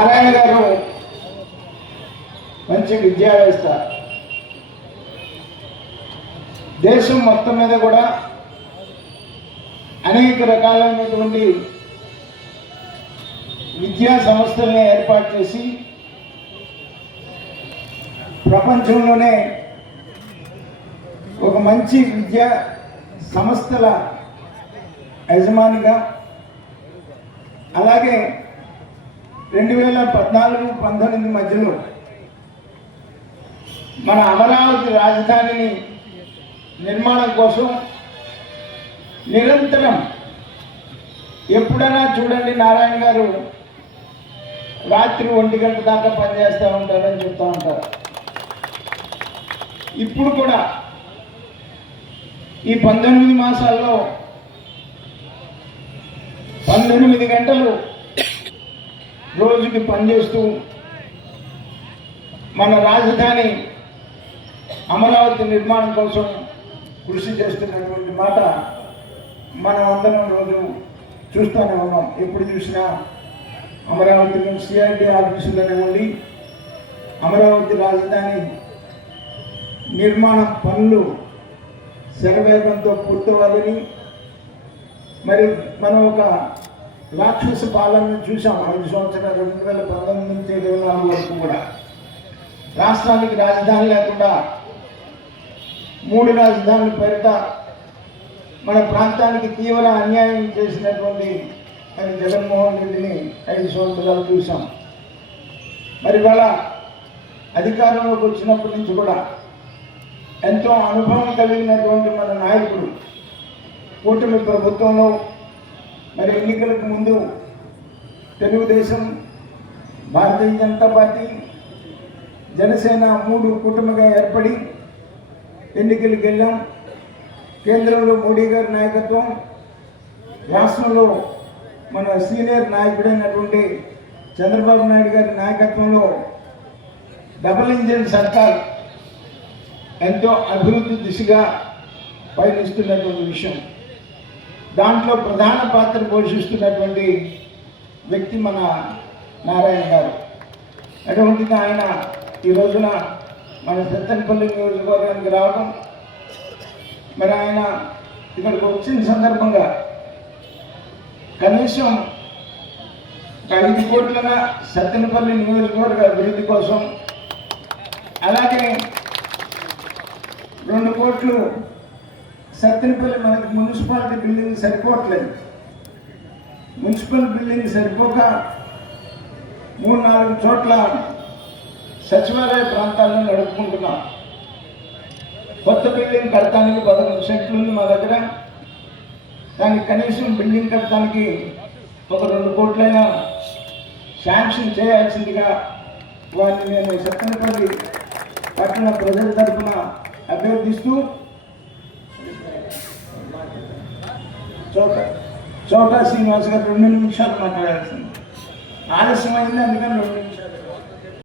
నారాయణ గారు మంచి విద్యావేత్త దేశం మొత్తం మీద కూడా అనేక రకాలైనటువంటి విద్యా సంస్థల్ని ఏర్పాటు చేసి ప్రపంచంలోనే ఒక మంచి విద్యా సంస్థల యజమానిగా అలాగే రెండు వేల పద్నాలుగు పంతొమ్మిది మధ్యలో మన అమరావతి రాజధానిని నిర్మాణం కోసం నిరంతరం ఎప్పుడైనా చూడండి నారాయణ గారు రాత్రి ఒంటి గంట దాకా పనిచేస్తూ ఉంటారని చెప్తూ ఉంటారు. ఇప్పుడు కూడా ఈ పంతొమ్మిది మాసాల్లో పంతొమ్మిది గంటలు రోజుకి పనిచేస్తూ మన రాజధాని అమరావతి నిర్మాణం కోసం కృషి చేస్తున్నటువంటి మాట మనం అందరం రోజు చూస్తూనే ఉన్నాం. ఎప్పుడు చూసినా అమరావతి సిఐటి ఆఫీసులోనే ఉండి అమరావతి రాజధాని నిర్మాణ పనులు శరవేగంతో పూర్తవ్వాలని మరి మనం ఒక రాక్షస పాలనను చూసాం ఐదు సంవత్సరాలు రెండు వేల పంతొమ్మిది నుంచి ఇరవై నాలుగు వరకు కూడా. రాష్ట్రానికి రాజధాని లేకుండా మూడు రాజధానుల పేరిట మన ప్రాంతానికి తీవ్ర అన్యాయం చేసినటువంటి మరి జగన్మోహన్ రెడ్డిని ఐదు సంవత్సరాలు చూసాం మరి వాళ్ళ అధికారంలోకి వచ్చినప్పటి నుంచి కూడా ఎంతో అనుభవం కలిగినటువంటి మన నాయకుడు కూటమి ప్రభుత్వంలో మరి ఎన్నికలకు ముందు తెలుగుదేశం భారతీయ జనతా పార్టీ జనసేన మూడు కూటమిగా ఏర్పడి ఎన్నికలకు వెళ్ళాం. కేంద్రంలో మోడీ గారి నాయకత్వం రాష్ట్రంలో మన సీనియర్ నాయకుడైనటువంటి చంద్రబాబు నాయుడు గారి నాయకత్వంలో డబుల్ ఇంజిన్ సర్కార్ ఎంతో అభివృద్ధి దిశగా పయనిస్తున్నటువంటి విషయం. దాంట్లో ప్రధాన పాత్ర పోషిస్తున్నటువంటి వ్యక్తి మన నారాయణ గారు. అటువంటిది ఆయన ఈ రోజున మన పెత్తనపల్లి నియోజకవర్గానికి రావడం మరి ఆయన ఇక్కడికి వచ్చిన సందర్భంగా కనీసం ఐదు కోట్లుగా సత్తెనపల్లి నియోజకవర్గ అభివృద్ధి కోసం అలాగే రెండు కోట్లు సత్తెనపల్లి మనకి మున్సిపాలిటీ బిల్డింగ్ సరిపోవట్లేదు. మున్సిపల్ బిల్డింగ్ సరిపోక మూడు నాలుగు చోట్ల సచివాలయ ప్రాంతాలను నడుపుకుంటున్నాం. కొత్త బిల్డింగ్ కట్టడానికి పదకొండు సెంట్లు ఉంది మా దగ్గర. దానికి కనీసం బిల్డింగ్ కట్టడానికి ఒక రెండు కోట్లైనా శాంక్షన్ చేయాల్సిందిగా వారిని నేను సత్తెనపల్లి పట్టణ ప్రజల తరఫున అభ్యర్థిస్తూ చోటా చోటా శ్రీనివాస్ గారు రెండు నిమిషాలు మాట్లాడాల్సింది. ఆలస్యమైంది అందుకని రెండు నిమిషాలు.